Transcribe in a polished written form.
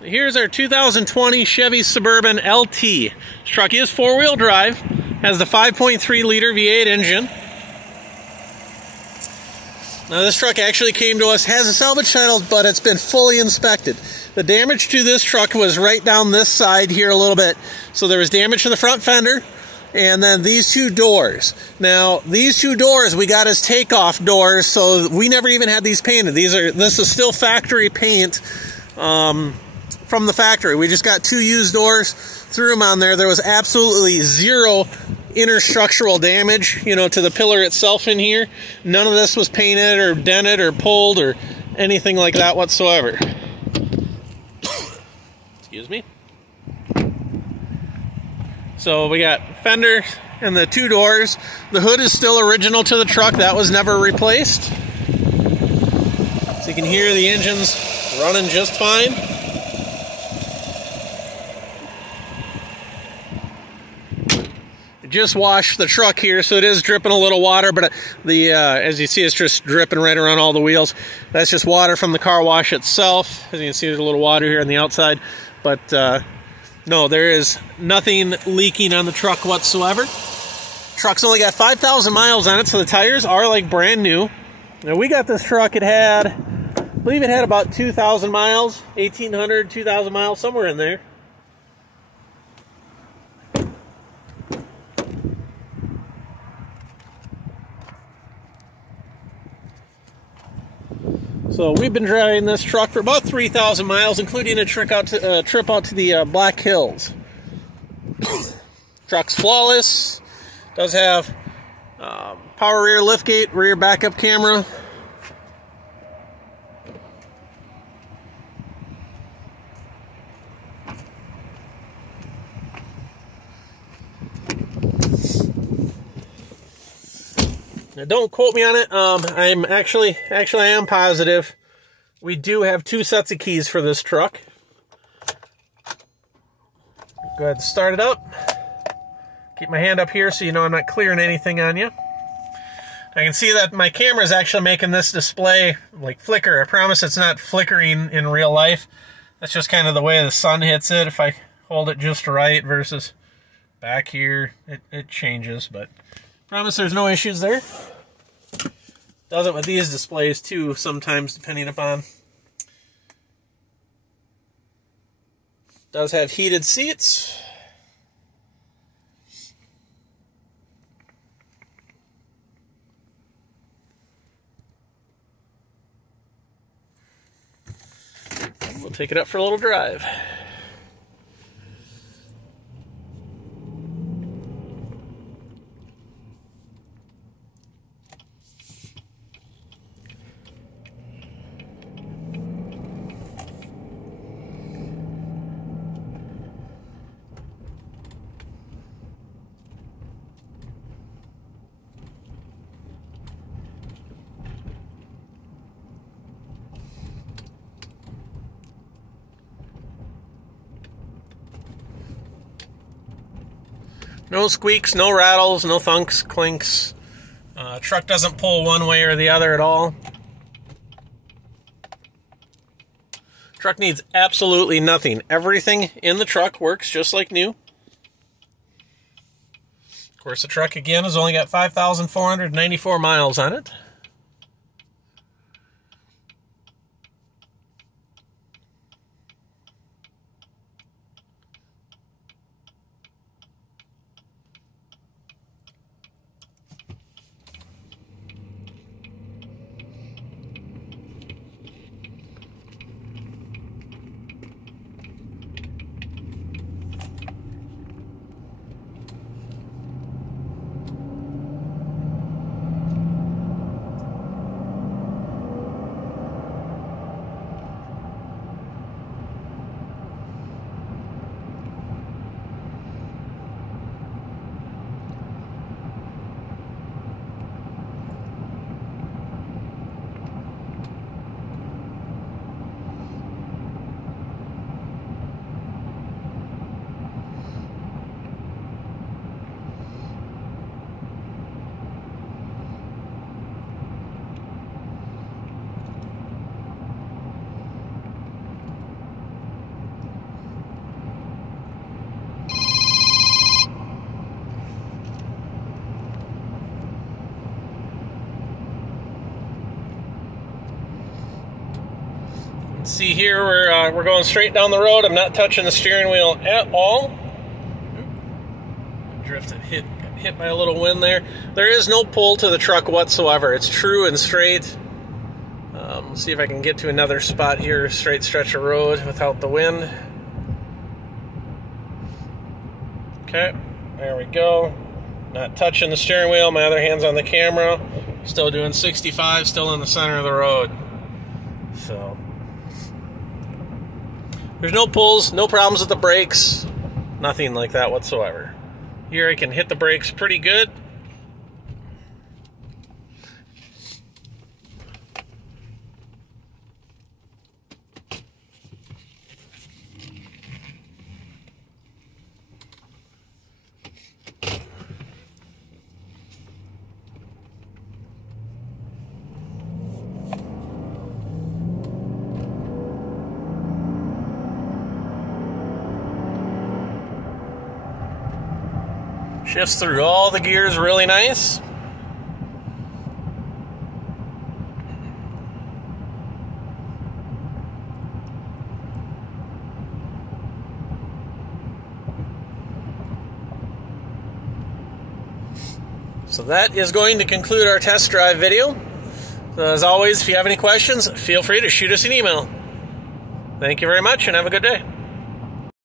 Here's our 2020 Chevy Suburban LT. This truck is four-wheel drive, has the 5.3 liter V8 engine. Now this truck actually came to us, has a salvage title, but it's been fully inspected. The damage to this truck was right down this side here a little bit. So there was damage to the front fender, and then these two doors. Now these two doors we got as takeoff doors, so we never even had these painted. This is still factory paint. From the factory. We just got two used doors, threw them on there. There was absolutely zero inner structural damage, you know, to the pillar itself in here. None of this was painted or dented or pulled or anything like that whatsoever. Excuse me. So we got fender and the two doors. The hood is still original to the truck. That was never replaced. So you can hear the engine's running just fine. Just washed the truck here, so it is dripping a little water, but as you see, it's just dripping right around all the wheels. That's just water from the car wash itself. As you can see, there's a little water here on the outside, but no, there is nothing leaking on the truck whatsoever. Truck's only got 5,000 miles on it, so the tires are like brand new. Now we got this truck, I believe it had about 2,000 miles, 1,800, 2,000 miles, somewhere in there. So we've been driving this truck for about 3,000 miles, including a trip out to the Black Hills. Truck's flawless. Does have power rear liftgate, rear backup camera. Now, don't quote me on it. I'm actually I am positive. We do have two sets of keys for this truck. Go ahead and start it up. Keep my hand up here so you know I'm not clearing anything on you. I can see that my camera is actually making this display like flicker. I promise it's not flickering in real life. That's just kind of the way the sun hits it. If I hold it just right versus back here, it changes, but promise there's no issues there. Does it with these displays too, sometimes, depending upon. Does have heated seats. We'll take it up for a little drive. No squeaks, no rattles, no thunks, clinks. Truck doesn't pull one way or the other at all. Truck needs absolutely nothing. Everything in the truck works just like new. Of course, the truck, again, has only got 5,494 miles on it. See here, we're going straight down the road. I'm not touching the steering wheel at all. Drifted, hit by a little wind there. There is no pull to the truck whatsoever. It's true and straight. See if I can get to another spot here, straight stretch of road without the wind. Okay, there we go. Not touching the steering wheel. My other hand's on the camera. Still doing 65, still in the center of the road. So there's no pulls, no problems with the brakes, nothing like that whatsoever. Here I can hit the brakes pretty good. Shifts through all the gears really nice. So that is going to conclude our test drive video. So as always, if you have any questions, feel free to shoot us an email. Thank you very much and have a good day.